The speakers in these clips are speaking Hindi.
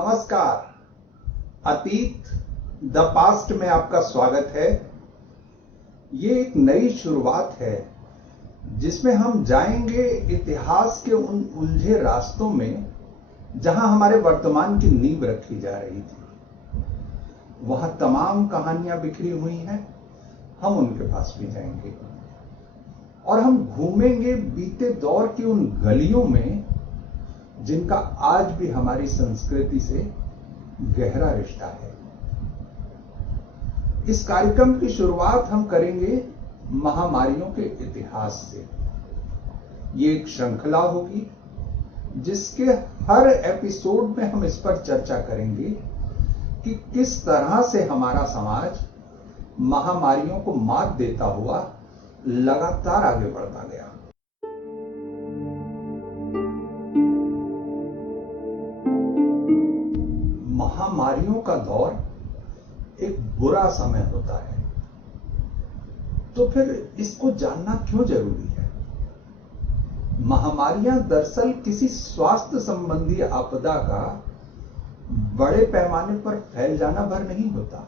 नमस्कार। अतीत द पास्ट में आपका स्वागत है। ये एक नई शुरुआत है जिसमें हम जाएंगे इतिहास के उन उलझे रास्तों में जहां हमारे वर्तमान की नींव रखी जा रही थी। वहां तमाम कहानियां बिखरी हुई हैं। हम उनके पास भी जाएंगे और हम घूमेंगे बीते दौर की उन गलियों में जिनका आज भी हमारी संस्कृति से गहरा रिश्ता है। इस कार्यक्रम की शुरुआत हम करेंगे महामारियों के इतिहास से। ये एक श्रृंखला होगी जिसके हर एपिसोड में हम इस पर चर्चा करेंगे कि किस तरह से हमारा समाज महामारियों को मात देता हुआ लगातार आगे बढ़ता गया। महामारियों का दौर एक बुरा समय होता है, तो फिर इसको जानना क्यों जरूरी है? महामारियां दरअसल किसी स्वास्थ्य संबंधी आपदा का बड़े पैमाने पर फैल जाना भर नहीं होता।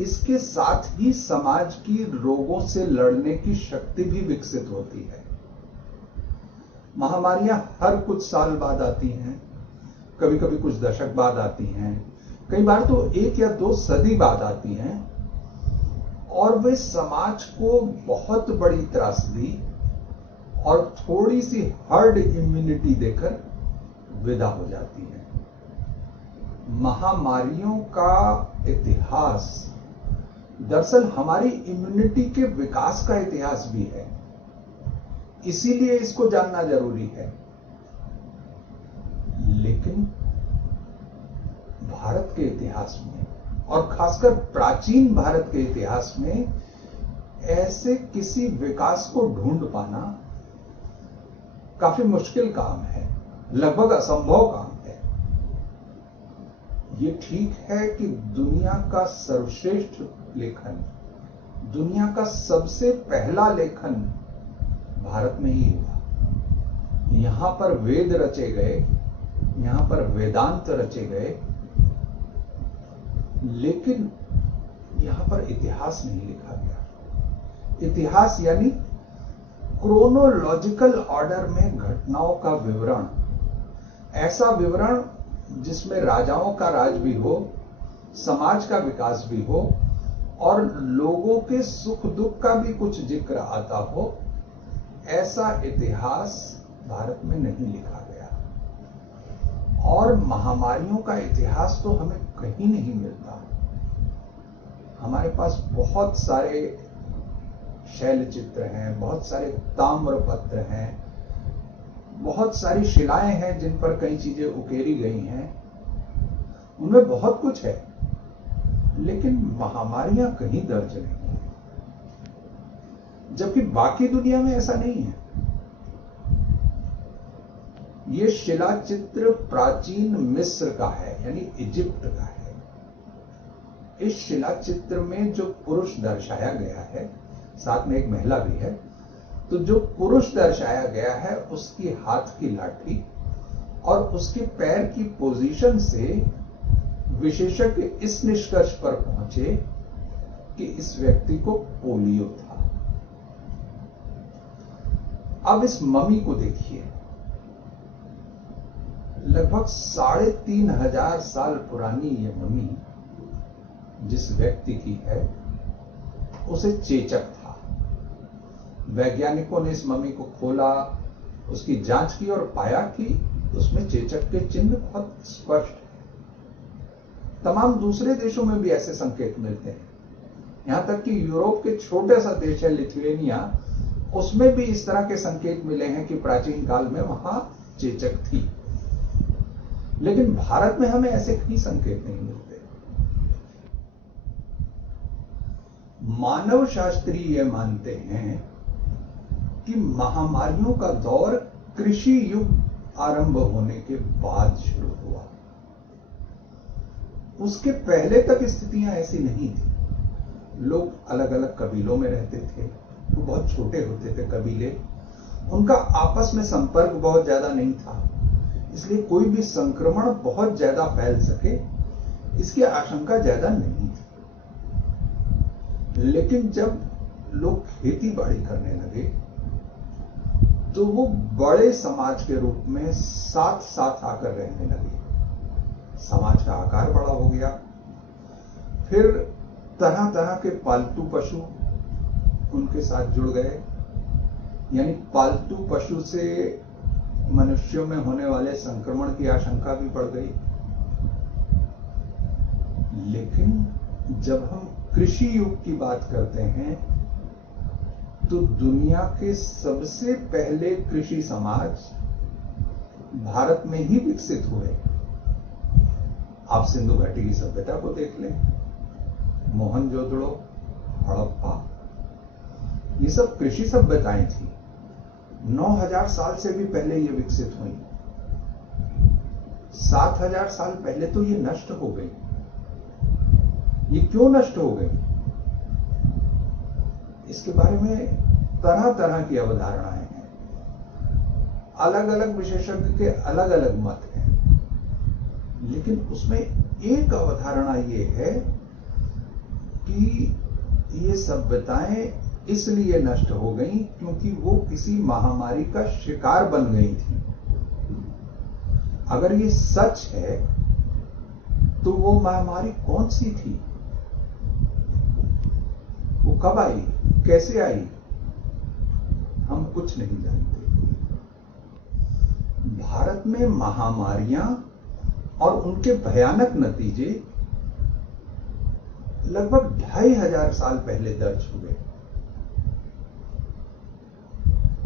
इसके साथ ही समाज की रोगों से लड़ने की शक्ति भी विकसित होती है। महामारियां हर कुछ साल बाद आती हैं, कभी कभी कुछ दशक बाद आती हैं, कई बार तो 1 या 2 सदी बाद आती हैं और वे समाज को बहुत बड़ी त्रासदी और थोड़ी सी हर्ड इम्यूनिटी देकर विदा हो जाती हैं। महामारियों का इतिहास दरअसल हमारी इम्यूनिटी के विकास का इतिहास भी है, इसीलिए इसको जानना जरूरी है। लेकिन भारत के इतिहास में और खासकर प्राचीन भारत के इतिहास में ऐसे किसी विकास को ढूंढ पाना काफी मुश्किल काम है, लगभग असंभव काम है। ये ठीक है कि दुनिया का सर्वश्रेष्ठ लेखन, दुनिया का सबसे पहला लेखन भारत में ही हुआ। यहां पर वेद रचे गए, यहां पर वेदांत रचे गए, लेकिन यहां पर इतिहास नहीं लिखा गया। इतिहास यानी क्रोनोलॉजिकल ऑर्डर में घटनाओं का विवरण, ऐसा विवरण जिसमें राजाओं का राज भी हो, समाज का विकास भी हो और लोगों के सुख दुख का भी कुछ जिक्र आता हो। ऐसा इतिहास भारत में नहीं लिखा गया। और महामारियों का इतिहास तो हमें कहीं नहीं मिलता। हमारे पास बहुत सारे शैल चित्र हैं, बहुत सारे ताम्रपत्र हैं, बहुत सारी शिलाएं हैं जिन पर कई चीजें उकेरी गई हैं। उनमें बहुत कुछ है, लेकिन महामारियां कहीं दर्ज नहीं है, जबकि बाकी दुनिया में ऐसा नहीं है। यह शिला चित्र प्राचीन मिस्र का है, यानी इजिप्ट का है। इस शिला चित्र में जो पुरुष दर्शाया गया है, साथ में एक महिला भी है, तो जो पुरुष दर्शाया गया है उसकी हाथ की लाठी और उसके पैर की पोजीशन से विशेषज्ञ इस निष्कर्ष पर पहुंचे कि इस व्यक्ति को पोलियो था। अब इस मम्मी को देखिए, लगभग 3500 साल पुरानी यह मम्मी जिस व्यक्ति की है उसे चेचक था। वैज्ञानिकों ने इस मम्मी को खोला, उसकी जांच की और पाया कि उसमें चेचक के चिन्ह बहुत स्पष्ट हैं। तमाम दूसरे देशों में भी ऐसे संकेत मिलते हैं। यहां तक कि यूरोप के छोटा सा देश है लिथुएनिया, उसमें भी इस तरह के संकेत मिले हैं कि प्राचीन काल में वहां चेचक थी। लेकिन भारत में हमें ऐसे कहीं संकेत नहीं मिलते। मानव शास्त्री यह मानते हैं कि महामारियों का दौर कृषि युग आरंभ होने के बाद शुरू हुआ। उसके पहले तक स्थितियां ऐसी नहीं थी। लोग अलग अलग कबीलों में रहते थे, वो बहुत छोटे होते थे कबीले, उनका आपस में संपर्क बहुत ज्यादा नहीं था। इसलिए कोई भी संक्रमण बहुत ज्यादा फैल सके इसकी आशंका ज्यादा नहीं थी। लेकिन जब लोग खेती बाड़ी करने लगे तो वो बड़े समाज के रूप में साथ साथ आकर रहने लगे। समाज का आकार बड़ा हो गया। फिर तरह तरह के पालतू पशु उनके साथ जुड़ गए, यानी पालतू पशु से मनुष्यों में होने वाले संक्रमण की आशंका भी बढ़ गई। लेकिन जब हम कृषि युग की बात करते हैं तो दुनिया के सबसे पहले कृषि समाज भारत में ही विकसित हुए। आप सिंधु घाटी की सभ्यता को देख लें, मोहनजोदड़ो, हड़प्पा, ये सब कृषि सभ्यताएं थी। 9000 साल से भी पहले ये विकसित हुई। 7000 साल पहले तो ये नष्ट हो गई। ये क्यों नष्ट हो गई? इसके बारे में तरह तरह की अवधारणाएं हैं। अलग अलग विशेषज्ञ के अलग अलग मत हैं। लेकिन उसमें एक अवधारणा ये है कि ये सभ्यताएं इसलिए नष्ट हो गई क्योंकि वो किसी महामारी का शिकार बन गई थी। अगर ये सच है तो वो महामारी कौन सी थी? वो कब आई, कैसे आई, हम कुछ नहीं जानते। भारत में महामारियां और उनके भयानक नतीजे लगभग 2500 साल पहले दर्ज हुए।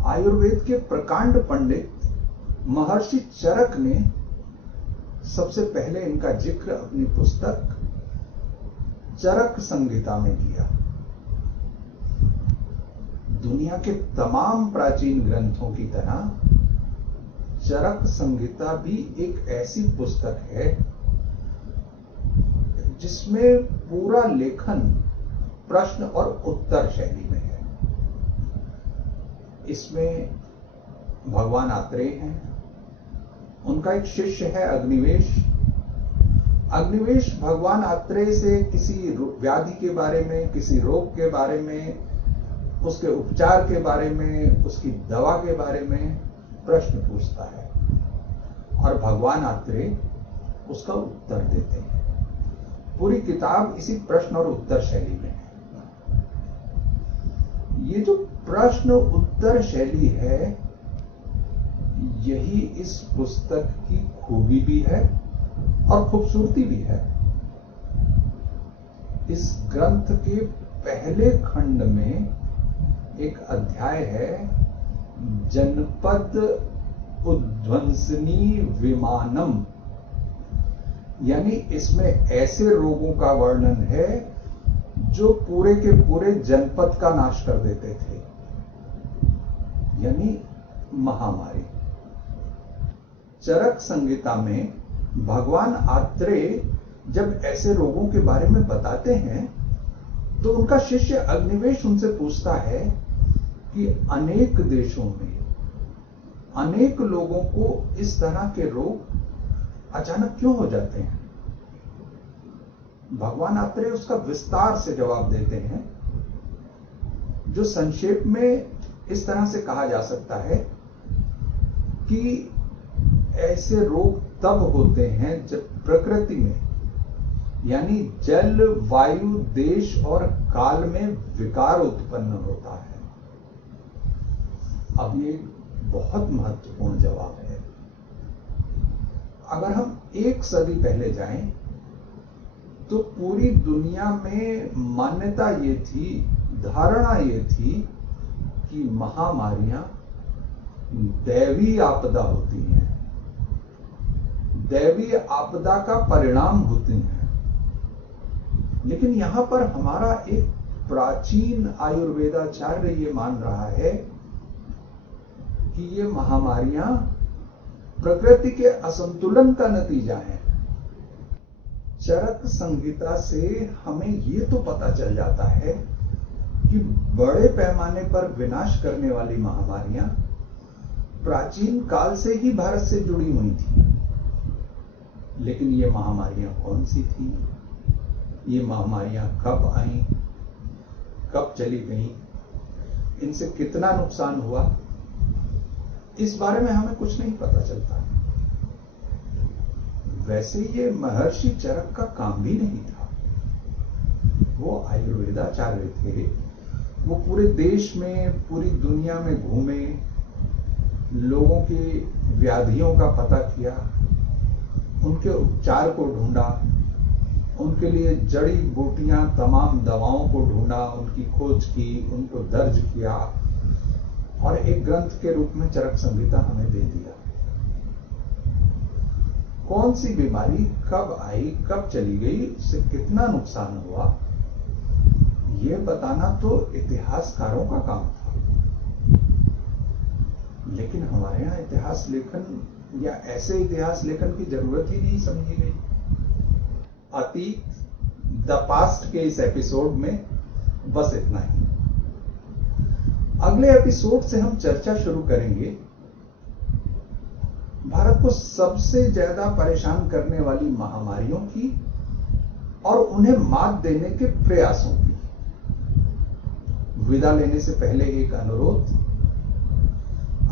आयुर्वेद के प्रकांड पंडित महर्षि चरक ने सबसे पहले इनका जिक्र अपनी पुस्तक चरक संहिता में किया। दुनिया के तमाम प्राचीन ग्रंथों की तरह चरक संहिता भी एक ऐसी पुस्तक है जिसमें पूरा लेखन प्रश्न और उत्तर शैली में है। इसमें भगवान आत्रेय हैं, उनका एक शिष्य है अग्निवेश। अग्निवेश भगवान आत्रेय से किसी व्याधि के बारे में, किसी रोग के बारे में, उसके उपचार के बारे में, उसकी दवा के बारे में प्रश्न पूछता है और भगवान आत्रेय उसका उत्तर देते हैं। पूरी किताब इसी प्रश्न और उत्तर शैली में है। ये जो प्रश्न उत्तर शैली है, यही इस पुस्तक की खूबी भी है और खूबसूरती भी है। इस ग्रंथ के पहले खंड में एक अध्याय है, जनपद उद्ध्वंसनी विमानम, यानी इसमें ऐसे रोगों का वर्णन है जो पूरे के पूरे जनपद का नाश कर देते थे, यानी महामारी। चरक संहिता में भगवान आत्रेय जब ऐसे रोगों के बारे में बताते हैं तो उनका शिष्य अग्निवेश उनसे पूछता है कि अनेक देशों में अनेक लोगों को इस तरह के रोग अचानक क्यों हो जाते हैं? भगवान आत्रेय उसका विस्तार से जवाब देते हैं, जो संक्षेप में इस तरह से कहा जा सकता है कि ऐसे रोग तब होते हैं जब प्रकृति में, यानी जल, वायु, देश और काल में विकार उत्पन्न होता है। अब ये बहुत महत्वपूर्ण जवाब है। अगर हम 1 सदी पहले जाएं तो पूरी दुनिया में मान्यता ये थी, धारणा ये थी कि महामारियां दैवी आपदा होती हैं, दैवी आपदा का परिणाम होती हैं। लेकिन यहां पर हमारा एक प्राचीन आयुर्वेदाचार्य ये मान रहा है कि ये महामारियां प्रकृति के असंतुलन का नतीजा है। चरक संहिता से हमें ये तो पता चल जाता है कि बड़े पैमाने पर विनाश करने वाली महामारियां प्राचीन काल से ही भारत से जुड़ी हुई थी। लेकिन ये महामारियां कौन सी थी, ये महामारियां कब आई, कब चली गई, इनसे कितना नुकसान हुआ, इस बारे में हमें कुछ नहीं पता चलता। वैसे ये महर्षि चरक का काम भी नहीं था। वो आयुर्वेदाचार्य थे। वो पूरे देश में, पूरी दुनिया में घूमे, लोगों की व्याधियों का पता किया, उनके उपचार को ढूंढा, उनके लिए जड़ी बूटियां, तमाम दवाओं को ढूंढा, उनकी खोज की, उनको दर्ज किया और एक ग्रंथ के रूप में चरक संहिता हमें दे दिया। कौन सी बीमारी कब आई, कब चली गई, उससे कितना नुकसान हुआ, यह बताना तो इतिहासकारों का काम था। लेकिन हमारे यहां इतिहास लेखन या ऐसे इतिहास लेखन की जरूरत ही नहीं समझी गई। अतीत, द पास्ट के इस एपिसोड में बस इतना ही। अगले एपिसोड से हम चर्चा शुरू करेंगे भारत को सबसे ज्यादा परेशान करने वाली महामारियों की और उन्हें मात देने के प्रयासों की। विदा लेने से पहले एक अनुरोध,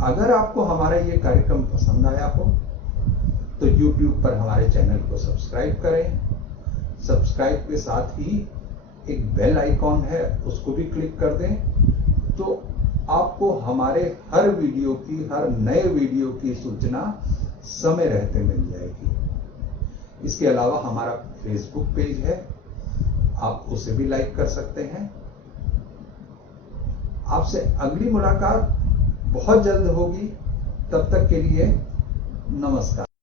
अगर आपको हमारा यह कार्यक्रम पसंद आया हो तो YouTube पर हमारे चैनल को सब्सक्राइब करें। सब्सक्राइब के साथ ही एक बेल आइकॉन है, उसको भी क्लिक कर दें, तो आपको हमारे हर वीडियो की, हर नए वीडियो की सूचना समय रहते मिल जाएगी। इसके अलावा हमारा फेसबुक पेज है, आप उसे भी लाइक कर सकते हैं। आपसे अगली मुलाकात बहुत जल्द होगी। तब तक के लिए नमस्कार।